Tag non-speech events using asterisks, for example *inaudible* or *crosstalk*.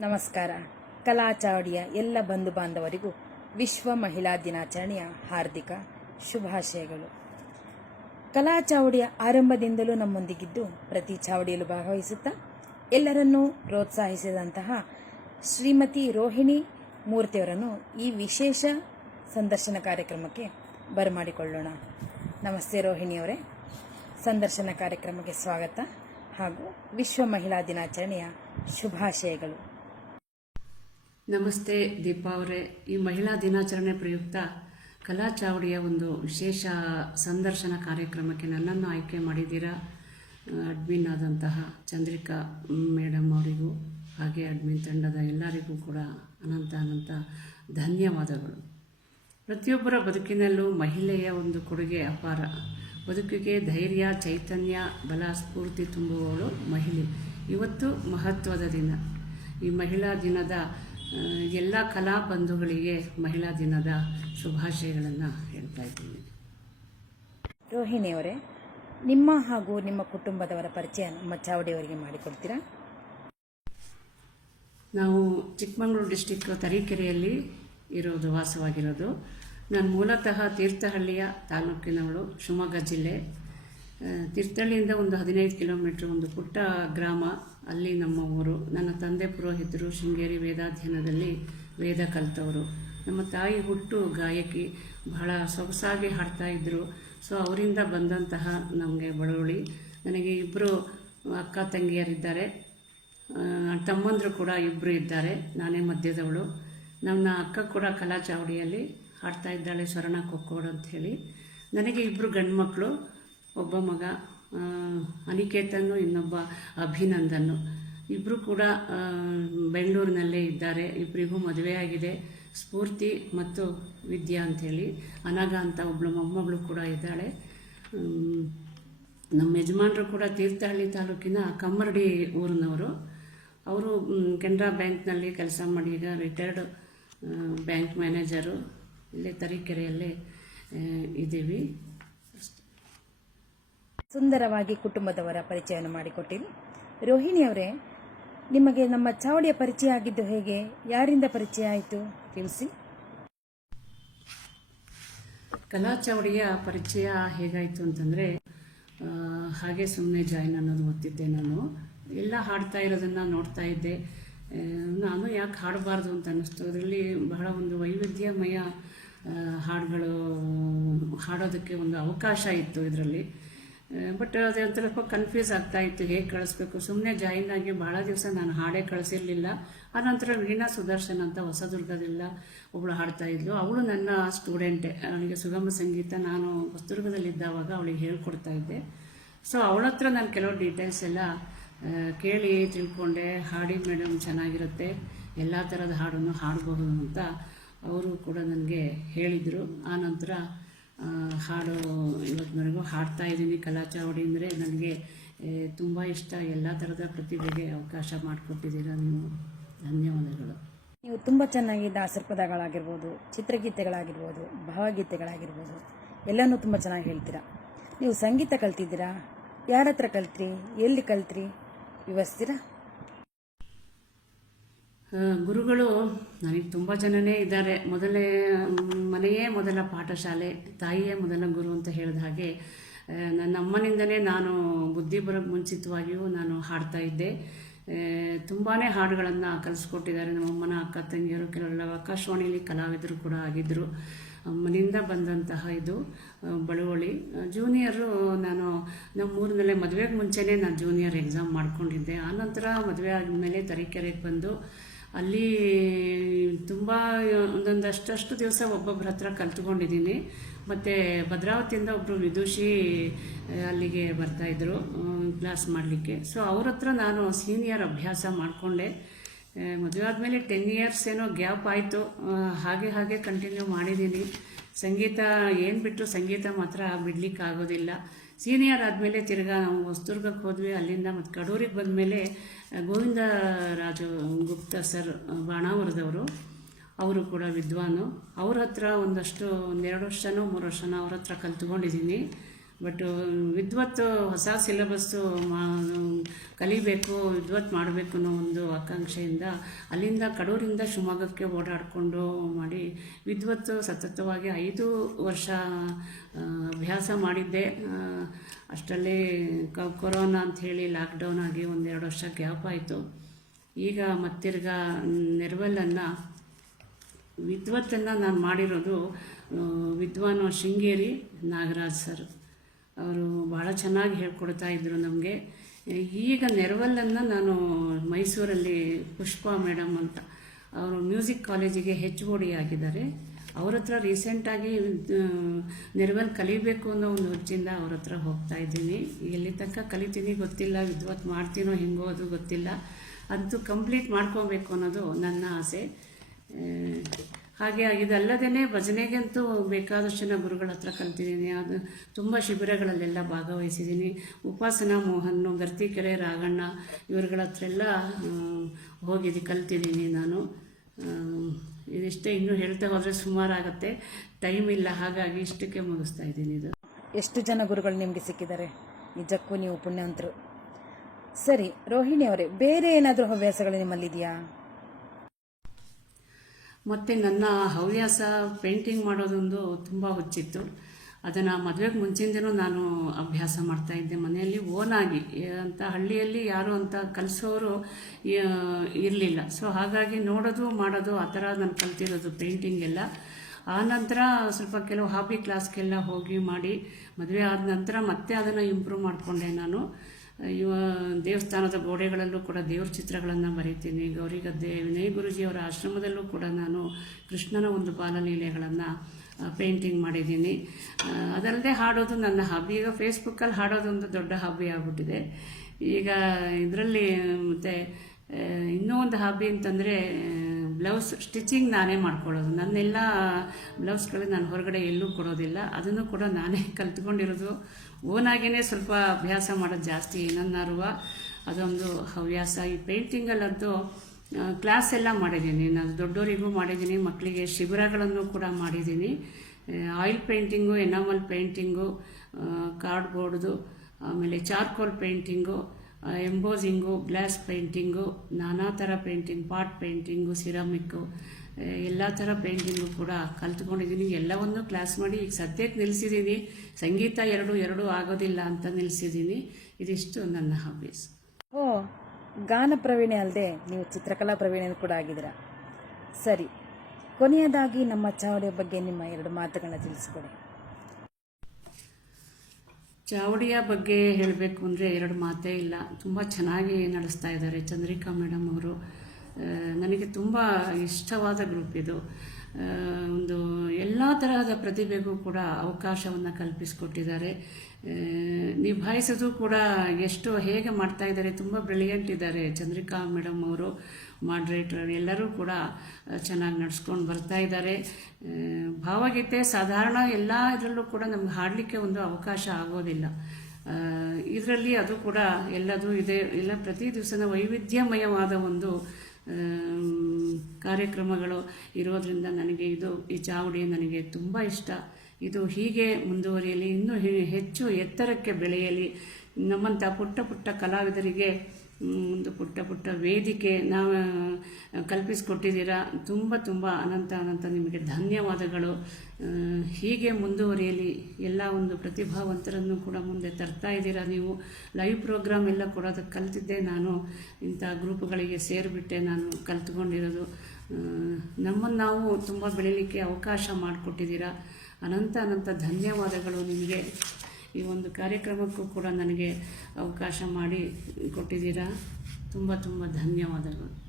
ನಮಸ್ಕಾರ. ಕಲಾಚಾವಡಿಯ ಎಲ್ಲ ಬಂಧು ಬಾಂಧವರಿಗೂ ವಿಶ್ವ ಮಹಿಳಾ ದಿನಾಚರಣೆಯ ಹಾರ್ದಿಕ ಶುಭಾಶಯಗಳು. ಕಲಾಚಾವಡಿಯ ಆರಂಭದಿಂದಲೂ ನಮ್ಮೊಂದಿಗಿದ್ದು ಪ್ರತಿ ಚಾವಡಿಯಲ್ಲೂ ಭಾಗವಹಿಸುತ್ತಾ ಎಲ್ಲರನ್ನೂ ಪ್ರೋತ್ಸಾಹಿಸಿದಂತಹ ಶ್ರೀಮತಿ ರೋಹಿಣಿ ಮೂರ್ತಿಯವರನ್ನು ಈ ವಿಶೇಷ ಸಂದರ್ಶನ ಕಾರ್ಯಕ್ರಮಕ್ಕೆ ಬರಮಾಡಿಕೊಳ್ಳೋಣ. ನಮಸ್ತೆ ರೋಹಿಣಿಯವರೇ. ಸಂದರ್ಶನ ಕಾರ್ಯಕ್ರಮಕ್ಕೆ ಸ್ವಾಗತ ಹಾಗೂ ವಿಶ್ವ ಮಹಿಳಾ ದಿನಾಚರಣೆಯ ಶುಭಾಶಯಗಳು. ನಮಸ್ತೆ ದೀಪಾ ಅವರೇ. ಈ ಮಹಿಳಾ ದಿನಾಚರಣೆ ಪ್ರಯುಕ್ತ ಕಲಾ ಚಾವಡಿಯ ಒಂದು ವಿಶೇಷ ಸಂದರ್ಶನ ಕಾರ್ಯಕ್ರಮಕ್ಕೆ ನನ್ನನ್ನು ಆಯ್ಕೆ ಮಾಡಿದ್ದೀರಾ? ಅಡ್ಮಿನ್ ಆದಂತಹ ಚಂದ್ರಿಕಾ ಮೇಡಮ್ ಅವರಿಗೂ, ಹಾಗೆ ಅಡ್ಮಿನ್ ತಂಡದ ಎಲ್ಲರಿಗೂ ಕೂಡ ಅನಂತ ಅನಂತ ಧನ್ಯವಾದಗಳು. ಪ್ರತಿಯೊಬ್ಬರ ಬದುಕಿನಲ್ಲೂ ಮಹಿಳೆಯ ಒಂದು ಕೊಡುಗೆ ಅಪಾರ. ಬದುಕಿಗೆ ಧೈರ್ಯ, ಚೈತನ್ಯ, ಬಲ, ಸ್ಫೂರ್ತಿ ತುಂಬುವವಳು ಮಹಿಳೆ. ಇವತ್ತು ಮಹತ್ವದ ದಿನ. ಈ ಮಹಿಳಾ ದಿನದ ಎಲ್ಲ ಕಲಾ ಬಂಧುಗಳಿಗೆ ಮಹಿಳಾ ದಿನದ ಶುಭಾಶಯಗಳನ್ನು ಹೇಳ್ತಾ ಇದ್ದೀನಿ. ರೋಹಿಣಿಯವರೇ ನಿಮ್ಮ ಹಾಗೂ ನಿಮ್ಮ ಕುಟುಂಬದವರ ಪರಿಚಯ ನಮ್ಮ ಚಾವಡಿಯವರಿಗೆ ಮಾಡಿಕೊಡ್ತೀರಾ? ನಾವು ಚಿಕ್ಕಮಗಳೂರು ಡಿಸ್ಟಿಕ್ ತರೀಕೆರೆಯಲ್ಲಿ ಇರೋದು ವಾಸವಾಗಿರೋದು. ನಾನು ಮೂಲತಃ ತೀರ್ಥಹಳ್ಳಿಯ ತಾಲೂಕಿನವಳು ಶಿವಮೊಗ್ಗ ಜಿಲ್ಲೆ. ತೀರ್ಥಹಳ್ಳಿಯಿಂದ ಒಂದು ಹದಿನೈದು ಕಿಲೋಮೀಟ್ರ್ ಒಂದು ಪುಟ್ಟ ಗ್ರಾಮ. ಅಲ್ಲಿ ನಮ್ಮ ಊರು. ನನ್ನ ತಂದೆ ಪುರೋಹಿತರು ಶೃಂಗೇರಿ ವೇದಾಧ್ಯಯನದಲ್ಲಿ ವೇದ ಕಲಿತವರು. ನಮ್ಮ ತಾಯಿ ಹುಟ್ಟು ಗಾಯಕಿ. ಬಹಳ ಸೊಗಸಾಗಿ ಹಾಡ್ತಾ ಇದ್ದರು ಸೊ, ಅವರಿಂದ ಬಂದಂತಹ ನಮಗೆ ಬಳುವಳಿ ನನಗೆ ಇಬ್ಬರು ಅಕ್ಕ ತಂಗಿಯರಿದ್ದಾರೆ. ತಮ್ಮಂದರು ಕೂಡ ಇಬ್ಬರು ಇದ್ದಾರೆ. ನಾನೇ ಮಧ್ಯದವಳು. ನನ್ನ ಅಕ್ಕ ಕೂಡ ಕಲಾ ಚಾವಡಿಯಲ್ಲಿ ಹಾಡ್ತಾ ಇದ್ದಾಳೆ, ಸ್ವರ್ಣ ಕೊಕ್ಕೋಡು ಅಂತ ಹೇಳಿ. ನನಗೆ ಇಬ್ಬರು ಗಂಡು ಮಕ್ಕಳು ಒಬ್ಬ ಮಗ ಅನಿಕೇತನು ಇನ್ನೊಬ್ಬ ಅಭಿನಂದನು ಇಬ್ಬರು ಕೂಡ ಬೆಂಗಳೂರಿನಲ್ಲೇ ಇದ್ದಾರೆ. ಇಬ್ಬರಿಗೂ ಮದುವೆ ಆಗಿದೆ. ಸ್ಫೂರ್ತಿ ಮತ್ತು ವಿದ್ಯಾ ಅಂಥೇಳಿ ಅನಗ ಅಂತ ಒಬ್ಬಳು ಮೊಮ್ಮಗಳು ಕೂಡ ಇದ್ದಾಳೆ. ನಮ್ಮ ಯಜಮಾನರು ಕೂಡ ತೀರ್ಥಹಳ್ಳಿ ತಾಲೂಕಿನ ಕಮ್ಮರಡಿ ಊರಿನವರು. ಅವರು ಕೆನರಾ ಬ್ಯಾಂಕ್ನಲ್ಲಿ ಕೆಲಸ ಮಾಡಿ ಈಗ ರಿಟೈರ್ಡ್ ಬ್ಯಾಂಕ್ ಮ್ಯಾನೇಜರು. ಇಲ್ಲೇ ತರೀಕೆರೆಯಲ್ಲೇ ಇದ್ದೀವಿ. ಸುಂದರವಾಗಿ ಕುಟುಂಬದವರ ಪರಿಚಯವನ್ನು ಮಾಡಿಕೊಟ್ಟಿರಿ. ರೋಹಿಣಿಯವರೇ ನಿಮಗೆ ನಮ್ಮ ಚಾವಡಿಯ ಪರಿಚಯ ಆಗಿದ್ದು ಹೇಗೆ? ಯಾರಿಂದ ಪರಿಚಯ ಆಯಿತು? ತಿಳಿಸಿ. ಕಲಾ ಚಾವಡಿಯ ಪರಿಚಯ ಹೇಗಾಯಿತು ಅಂತಂದರೆ ಹಾಗೆ ಸುಮ್ಮನೆ ಜಾಯಿನ್ ಅನ್ನೋದು ಓದ್ತಿದ್ದೆ ನಾನು. ಎಲ್ಲ ಹಾಡ್ತಾ ಇರೋದನ್ನು ನೋಡ್ತಾ ಇದ್ದೆ. ನಾನು ಯಾಕೆ ಹಾಡಬಾರ್ದು ಅಂತ ಅನ್ನಿಸ್ತು. ಅದರಲ್ಲಿ ಬಹಳ ಒಂದು ವೈವಿಧ್ಯಮಯ ಹಾಡುಗಳು ಹಾಡೋದಕ್ಕೆ ಒಂದು ಅವಕಾಶ ಇತ್ತು ಇದರಲ್ಲಿ. ಬಟ್ ಅದೇ ಸ್ವಲ್ಪ ಕನ್ಫ್ಯೂಸ್ ಆಗ್ತಾ ಇತ್ತು, ಹೇಗೆ ಕಳಿಸ್ಬೇಕು? ಸುಮ್ಮನೆ ಜಾಯಿನ್ ಆಗಿ ಭಾಳ ದಿವಸ ನಾನು ಹಾಡೇ ಕಳಿಸಿರ್ಲಿಲ್ಲ. ಆನಂತರ ವೀಣಾ ಸುದರ್ಶನ್ ಅಂತ ಹೊಸದುರ್ಗದಿಂದ ಒಬ್ಬಳು ಹಾಡ್ತಾ ಇದ್ಲು. ಅವಳು ನನ್ನ ಸ್ಟೂಡೆಂಟೆ ಅವಳಿಗೆ ಸುಗಮ ಸಂಗೀತ. ನಾನು ಹೊಸದುರ್ಗದಲ್ಲಿದ್ದಾವಾಗ ಅವಳಿಗೆ ಹೇಳ್ಕೊಡ್ತಾ ಇದ್ದೆ. ಸೊ ಅವಳ ಹತ್ರ ನಾನು ಕೆಲವು ಡೀಟೇಲ್ಸ್ ಎಲ್ಲ ಕೇಳಿ ತಿಳ್ಕೊಂಡೆ. ಹಾಡಿ ಮೇಡಮ್ ಚೆನ್ನಾಗಿರುತ್ತೆ. ಎಲ್ಲ ಥರದ ಹಾಡನ್ನು ಹಾಡಬಹುದು ಅಂತ ಅವರು ಕೂಡ ನನಗೆ ಹೇಳಿದರು. ಆನಂತರ ಹಾಡು ಇವತ್ತಿನವರೆಗೂ ಹಾಡ್ತಾ ಇದ್ದೀನಿ. ಕಲಾ ಚಾವಡಿ ಅಂದರೆ ನನಗೆ ತುಂಬ ಇಷ್ಟ. ಎಲ್ಲ ಥರದ ಪ್ರತಿಭೆಗೆ ಅವಕಾಶ ಮಾಡಿಕೊಟ್ಟಿದ್ದೀರಾ ನೀವು. ಧನ್ಯವಾದಗಳು. ನೀವು ತುಂಬ ಚೆನ್ನಾಗಿ ದಾಸರ ಪದಗಳಾಗಿರ್ಬೋದು ಚಿತ್ರಗೀತೆಗಳಾಗಿರ್ಬೋದು, ಭಾವಗೀತೆಗಳಾಗಿರ್ಬೋದು, ಎಲ್ಲನೂ ತುಂಬ ಚೆನ್ನಾಗಿ ಹೇಳ್ತೀರಾ. ನೀವು ಸಂಗೀತ ಕಲ್ತಿದ್ದೀರಾ? ಯಾರ ಹತ್ರ ಕಲ್ತ್ರಿ? ಎಲ್ಲಿ ಕಲ್ತ್ರಿ? ವಿವರಿಸ್ತೀರಾ? ಗುರುಗಳು ನನಗೆ ತುಂಬ ಜನನೇ ಇದ್ದಾರೆ. ಮೊದಲೇ ಮನೆಯೇ ಮೊದಲ ಪಾಠಶಾಲೆ, ತಾಯಿಯೇ ಮೊದಲ ಗುರು ಅಂತ ಹೇಳಿದ ಹಾಗೆ ನನ್ನ ಅಮ್ಮನಿಂದಲೇ ನಾನು ಬುದ್ಧಿ ಬರೋಕ್ಕೆ ಮುಂಚಿತವಾಗಿಯೂ ನಾನು ಹಾಡ್ತಾ ಇದ್ದೆ. ತುಂಬಾ ಹಾಡುಗಳನ್ನು ಕಲಿಸ್ಕೊಟ್ಟಿದ್ದಾರೆ. ನಮ್ಮ ಅಮ್ಮನ ಅಕ್ಕ, ತಂಗಿಯರು, ಕೆಲವೆಲ್ಲ ಆಕಾಶವಾಣಿಯಲ್ಲಿ ಕಲಾವಿದರು ಕೂಡ ಆಗಿದ್ದರು. ಅಮ್ಮನಿಂದ ಬಂದಂತಹ ಇದು ಬಳುವಳಿ. ಜೂನಿಯರು ನಾನು ನಮ್ಮ ಊರಿನಲ್ಲೇ ಮದುವೆಗೆ ಮುಂಚೆನೇ ನಾನು ಜೂನಿಯರ್ ಎಕ್ಸಾಮ್ ಮಾಡ್ಕೊಂಡಿದ್ದೆ. ಆನಂತರ ಮದುವೆ ಆದಮೇಲೆ ತರೀಕೆರೆಗೆ ಬಂದು ಅಲ್ಲಿ ತುಂಬ ಒಂದೊಂದು ಅಷ್ಟಷ್ಟು ದಿವಸ ಒಬ್ಬೊಬ್ಬರ ಹತ್ರ ಕಲ್ತ್ಕೊಂಡಿದ್ದೀನಿ. ಮತ್ತು ಭದ್ರಾವತಿಯಿಂದ ಒಬ್ಬರು ವಿದುಷಿ ಅಲ್ಲಿಗೆ ಬರ್ತಾಯಿದ್ರು ಕ್ಲಾಸ್ ಮಾಡಲಿಕ್ಕೆ. ಸೊ ಅವ್ರ ಹತ್ರ ನಾನು ಸೀನಿಯರ್ ಅಭ್ಯಾಸ ಮಾಡಿಕೊಂಡೆ. ಮದುವೆ ಆದಮೇಲೆ ಟೆನ್ ಇಯರ್ಸ್ ಏನೋ ಗ್ಯಾಪ್ ಆಯಿತು. ಹಾಗೆ ಹಾಗೆ ಕಂಟಿನ್ಯೂ ಮಾಡಿದ್ದೀನಿ. ಸಂಗೀತ, ಏನು ಬಿಟ್ಟು ಸಂಗೀತ ಮಾತ್ರ ಬಿಡ್ಲಿಕ್ಕೆ ಆಗೋದಿಲ್ಲ ಸೀನಿಯರ್ ಆದಮೇಲೆ ತಿರ್ಗಾ ನಾವು ಹೊಸದುರ್ಗಕ್ಕೆ ಹೋದ್ವಿ. ಅಲ್ಲಿಂದ ಮತ್ತು ಕಡೂರಿಗೆ ಬಂದಮೇಲೆ ಗೋವಿಂದ ರಾಜು ಗುಪ್ತಾ ಸರ್ ಬಾಣಾವರದವರು, ಅವರು ಕೂಡ ವಿದ್ವಾನು. ಅವ್ರ ಹತ್ರ ಒಂದಷ್ಟು ಒಂದೆರಡು ವರ್ಷನೋ ಮೂರು ವರ್ಷನೋ ಅವ್ರ ಹತ್ರ ಕಲ್ತ್ಕೊಂಡಿದ್ದೀನಿ. ಬಟ್, ವಿದ್ವತ್ತು ಹೊಸ ಸಿಲೆಬಸ್ಸು ಮಾ ಕಲಿಬೇಕು ವಿದ್ವತ್ ಮಾಡಬೇಕು ಅನ್ನೋ ಒಂದು ಆಕಾಂಕ್ಷೆಯಿಂದ ಅಲ್ಲಿಂದ ಕಡೂರಿಂದ ಶಿವಮೊಗ್ಗಕ್ಕೆ ಓಡಾಡಿಕೊಂಡು ಮಾಡಿ ವಿದ್ವತ್ತು ಸತತವಾಗಿ ಐದು ವರ್ಷ ಅಭ್ಯಾಸ ಮಾಡಿದ್ದೆ. ಅಷ್ಟರಲ್ಲಿ ಕ, ಕೊರೋನಾ ಅಂಥೇಳಿ ಲಾಕ್ಡೌನ್ ಆಗಿ ಒಂದೆರಡು ವರ್ಷ ಗ್ಯಾಪ್ ಆಯಿತು. ಈಗ ಮತ್ತಿರ್ಗ ನೆರವಲ್ಲನ್ನು ವಿದ್ವತ್ತನ್ನು ನಾನು ಮಾಡಿರೋದು ವಿದ್ವಾನ್ ಶೃಂಗೇರಿ ನಾಗರಾಜ್ ಸರ್. ಅವರು ಭಾಳ ಚೆನ್ನಾಗಿ ಹೇಳ್ಕೊಡ್ತಾ ಇದ್ದರು ನಮಗೆ. ಈಗ ನೆರವಲ್ಲನ್ನು ನಾನು ಮೈಸೂರಲ್ಲಿ ಪುಷ್ಪಾ ಮೇಡಮ್ ಅಂತ. ಅವರು ಮ್ಯೂಸಿಕ್ ಕಾಲೇಜಿಗೆ ಹೆಚ್ ಓ ಡಿ ಆಗಿದ್ದಾರೆ. ಅವ್ರ ಹತ್ರ ರೀಸೆಂಟಾಗಿ ನೆರವಲ್ಲಿ ಕಲಿಬೇಕು ಅನ್ನೋ ಒಂದು ಹುಚ್ಚಿಂದ ಅವ್ರ ಹತ್ರ ಹೋಗ್ತಾ ಇದ್ದೀನಿ. ಎಲ್ಲಿ ತನಕ ಕಲಿತೀನಿ ಗೊತ್ತಿಲ್ಲ, ವಿದ್ವತ್ ಮಾಡ್ತೀನೋ ಹೆಂಗೋ ಅದು ಗೊತ್ತಿಲ್ಲ. ಅಂತೂ ಕಂಪ್ಲೀಟ್ ಮಾಡ್ಕೋಬೇಕು ಅನ್ನೋದು ನನ್ನ ಆಸೆ. ಹಾಗೆ ಇದಲ್ಲದೇ ಭಜನೆಗಂತೂ ಬೇಕಾದಷ್ಟು ಜನ ಗುರುಗಳ ಹತ್ರ ಕಲ್ತಿದ್ದೀನಿ. ಅದು ತುಂಬ ಶಿಬಿರಗಳಲ್ಲೆಲ್ಲ ಭಾಗವಹಿಸಿದ್ದೀನಿ. ಉಪಾಸನಾ ಮೋಹನ್ ಗರ್ತಿಕೆರೆ ರಾಘಣ್ಣ ಇವ್ರುಗಳ ಹತ್ರ ಎಲ್ಲ ಹೋಗಿದ್ದು ಕಲ್ತಿದ್ದೀನಿ ನಾನು. ಇದಿಷ್ಟೇ. ಇನ್ನೂ ಹೇಳ್ತಾ ಹೋದರೆ ಸುಮಾರಾಗುತ್ತೆ ಟೈಮ್ ಇಲ್ಲ. ಹಾಗಾಗಿ ಇಷ್ಟಕ್ಕೆ ಮುಗಿಸ್ತಾ ಇದ್ದೀನಿ ಇದು. ಎಷ್ಟು ಜನ ಗುರುಗಳು ನಿಮಗೆ ಸಿಕ್ಕಿದ್ದಾರೆ? ನಿಜಕ್ಕೂ ನೀವು ಪುಣ್ಯವಂತರು. ಸರಿ ರೋಹಿಣಿ ಅವರೇ ಬೇರೆ ಏನಾದರೂ ಹವ್ಯಾಸಗಳು ನಿಮ್ಮಲ್ಲಿದೆಯಾ? ಮತ್ತು ನನ್ನ ಹವ್ಯಾಸ ಪೇಂಟಿಂಗ್ ಮಾಡೋದೊಂದು ತುಂಬ ಹುಚ್ಚಿತ್ತು. ಅದನ್ನು ಮದುವೆಗೆ ಮುಂಚಿಂದನೂ ನಾನು ಅಭ್ಯಾಸ ಮಾಡ್ತಾ ಇದ್ದೆ. ಮನೆಯಲ್ಲಿ ಓನಾಗಿ ಅಂತ ಹಳ್ಳಿಯಲ್ಲಿ ಯಾರು ಅಂತ ಕಲಿಸೋರು ಇರಲಿಲ್ಲ. ಸೊ ಹಾಗಾಗಿ ನೋಡೋದು, ಮಾಡೋದು ಆ ಥರ ನಾನು ಕಲ್ತಿರೋದು ಪೇಂಟಿಂಗ್ ಎಲ್ಲ. ಆ ನಂತರ ಸ್ವಲ್ಪ ಕೆಲವು ಹಾಬಿ ಕ್ಲಾಸ್ಗೆಲ್ಲ ಹೋಗಿ ಮಾಡಿ ಮದುವೆ ಆದ ನಂತರ ಮತ್ತೆ ಅದನ್ನು ಇಂಪ್ರೂವ್ ಮಾಡಿಕೊಂಡೆ ನಾನು. ಇವ ದೇವಸ್ಥಾನದ ಗೋಡೆಗಳಲ್ಲೂ ಕೂಡ ದೇವ್ರ ಚಿತ್ರಗಳನ್ನು ಬರೀತೀನಿ ಗೌರಿಗದ್ದೆ ವಿನಯ್ ಗುರುಜಿಯವರ ಆಶ್ರಮದಲ್ಲೂ ಕೂಡ ನಾನು ಕೃಷ್ಣನ ಒಂದು ಬಾಲಲೀಲೆಗಳನ್ನು ಪೇಂಟಿಂಗ್ ಮಾಡಿದ್ದೀನಿ. ಅದಲ್ಲದೆ ಹಾಡೋದು ನನ್ನ ಹಾಬಿ. ಈಗ ಫೇಸ್ಬುಕ್ಕಲ್ಲಿ ಹಾಡೋದೊಂದು ದೊಡ್ಡ ಹಾಬಿ ಆಗಿಬಿಟ್ಟಿದೆ. ಈಗ ಇದರಲ್ಲಿ, ಮತ್ತು ಇನ್ನೂ ಒಂದು ಹಾಬಿ ಅಂತಂದರೆ ಬ್ಲೌಸ್ ಸ್ಟಿಚಿಂಗ್ ನಾನೇ ಮಾಡ್ಕೊಳ್ಳೋದು. ನನ್ನೆಲ್ಲ ಬ್ಲೌಸ್ಗಳು ನಾನು ಹೊರಗಡೆ ಎಲ್ಲೂ ಕೊಡೋದಿಲ್ಲ. ಅದನ್ನು ಕೂಡ ನಾನೇ *laughs* ಕಲ್ತ್ಕೊಂಡಿರೋದು. ಓನಾಗೇ ಸ್ವಲ್ಪ ಅಭ್ಯಾಸ ಮಾಡೋದು ಜಾಸ್ತಿ. ಏನನ್ನಾರುವ ಅದೊಂದು ಹವ್ಯಾಸ. ಈ ಪೇಂಟಿಂಗಲ್ಲಂತೂ ಕ್ಲಾಸ್ ಎಲ್ಲ ಮಾಡಿದ್ದೀನಿ. ನಾನು ದೊಡ್ಡವರಿಗೂ ಮಾಡಿದ್ದೀನಿ. ಮಕ್ಕಳಿಗೆ ಶಿಬಿರಗಳನ್ನು ಕೂಡ ಮಾಡಿದ್ದೀನಿ. ಆಯಿಲ್ ಪೇಂಟಿಂಗು, ಎನಾಮಲ್ ಪೇಂಟಿಂಗು ಕಾರ್ಡ್ಬೋರ್ಡ್ದು, ಆಮೇಲೆ charcoal painting embossing, glass painting, ನಾನಾ ಥರ ಪೇಂಟಿಂಗ್, ಪಾಟ್ ಪೇಂಟಿಂಗು, ಸಿರಾಮಿಕ್ಕು ಎಲ್ಲ ಥರ ಪೇಂಟಿಂಗು ಕೂಡ ಕಲ್ತ್ಕೊಂಡಿದ್ದೀನಿ ಎಲ್ಲವನ್ನೂ ಕ್ಲಾಸ್ ಮಾಡಿ ಈಗ ಸದ್ಯಕ್ಕೆ ನಿಲ್ಲಿಸಿದ್ದೀನಿ ಸಂಗೀತ ಎರಡು ಎರಡು ಆಗೋದಿಲ್ಲ ಅಂತ ನಿಲ್ಲಿಸಿದ್ದೀನಿ ಇದಿಷ್ಟು ನನ್ನ ಹಾಬೀಸ್. ಓ, ಗಾನ ಪ್ರವೀಣೆ ಅಲ್ಲದೆ ನೀವು ಚಿತ್ರಕಲಾ ಪ್ರವೀಣೆ ಕೂಡ ಆಗಿದ್ದೀರಾ? ಸರಿ. ಕೊನೆಯದಾಗಿ ನಮ್ಮ ಚಾವಡಿಯ ಬಗ್ಗೆ ನಿಮ್ಮ ಎರಡು ಮಾತುಗಳನ್ನ ತಿಳಿಸ್ಕೊಡಿ. ಚಾವಡಿಯ ಬಗ್ಗೆ ಹೇಳಬೇಕು ಅಂದರೆ ಎರಡು ಮಾತೇ ಇಲ್ಲ. ತುಂಬ ಚೆನ್ನಾಗಿ ನಡೆಸ್ತಾ ಇದ್ದಾರೆ ಚಂದ್ರಿಕಾ ಮೇಡಮ್ ಅವರು. ನನಗೆ ತುಂಬ ಇಷ್ಟವಾದ ಗ್ರೂಪ್ ಇದು. ಒಂದು ಎಲ್ಲ ತರಹದ ಪ್ರತಿಭೆಗೂ ಕೂಡ ಅವಕಾಶವನ್ನು ಕಲ್ಪಿಸಿಕೊಟ್ಟಿದ್ದಾರೆ. ನಿಭಾಯಿಸೋದು ಕೂಡ ಎಷ್ಟು ಹೇಗೆ ಮಾಡ್ತಾ ಇದ್ದಾರೆ, ತುಂಬ ಬ್ರಿಲಿಯಂಟ್ ಇದ್ದಾರೆ. ಚಂದ್ರಿಕಾ ಮೇಡಮ್ ಅವರು ಮಾಡ್ರೇಟರ್ ಎಲ್ಲರೂ ಕೂಡ ಚೆನ್ನಾಗಿ ನಡೆಸ್ಕೊಂಡು ಬರ್ತಾ ಇದ್ದಾರೆ. ಭಾವಗೀತೆ ಸಾಧಾರಣ ಎಲ್ಲ ಇದರಲ್ಲೂ ಕೂಡ ನಮ್ಗೆ ಹಾಡಲಿಕ್ಕೆ ಒಂದು ಅವಕಾಶ ಆಗೋದಿಲ್ಲ. ಇದರಲ್ಲಿ ಅದು ಕೂಡ ಎಲ್ಲದೂ ಇದೆ. ಎಲ್ಲ ಪ್ರತಿ ದಿವಸನ ವೈವಿಧ್ಯಮಯವಾದ ಒಂದು ಕಾರ್ಯಕ್ರಮಗಳು ಇರೋದರಿಂದ ನನಗೆ ಇದು, ಈ ಚಾವಡಿ ನನಗೆ ತುಂಬ ಇಷ್ಟ. ಇದು ಹೀಗೆ ಮುಂದುವರಿಯಲಿ, ಇನ್ನೂ ಹೆಚ್ಚು ಎತ್ತರಕ್ಕೆ ಬೆಳೆಯಲಿ. ನಮ್ಮಂಥ ಪುಟ್ಟ ಪುಟ್ಟ ಕಲಾವಿದರಿಗೆ ಒಂದು ಪುಟ್ಟ ಪುಟ್ಟ ವೇದಿಕೆ ನಾವು ಕಲ್ಪಿಸಿಕೊಟ್ಟಿದ್ದೀರಾ. ತುಂಬ ತುಂಬ ಅನಂತ ಅನಂತ ನಿಮಗೆ ಧನ್ಯವಾದಗಳು. ಹೀಗೆ ಮುಂದುವರಿಯಲಿ. ಎಲ್ಲ ಒಂದು ಪ್ರತಿಭಾವಂತರನ್ನು ಕೂಡ ಮುಂದೆ ತರ್ತಾ ಇದ್ದೀರಾ ನೀವು. ಲೈವ್ ಪ್ರೋಗ್ರಾಮ್ ಎಲ್ಲ ಕೊಡೋದಕ್ಕೆ ಕಲ್ತಿದ್ದೆ ನಾನು. ಇಂಥ ಗ್ರೂಪ್ಗಳಿಗೆ ಸೇರಿಬಿಟ್ಟೆ ನಾನು ಕಲ್ತ್ಕೊಂಡಿರೋದು. ನಮ್ಮನ್ನು ನಾವು ತುಂಬ ಬೆಳೀಲಿಕ್ಕೆ ಅವಕಾಶ ಮಾಡಿಕೊಟ್ಟಿದ್ದೀರಾ. ಅನಂತ ಅನಂತ ಧನ್ಯವಾದಗಳು ನಿಮಗೆ. ಈ ಒಂದು ಕಾರ್ಯಕ್ರಮಕ್ಕೂ ಕೂಡ ನನಗೆ ಅವಕಾಶ ಮಾಡಿ ಕೊಟ್ಟಿದ್ದೀರಾ. ತುಂಬ ತುಂಬ ಧನ್ಯವಾದಗಳು.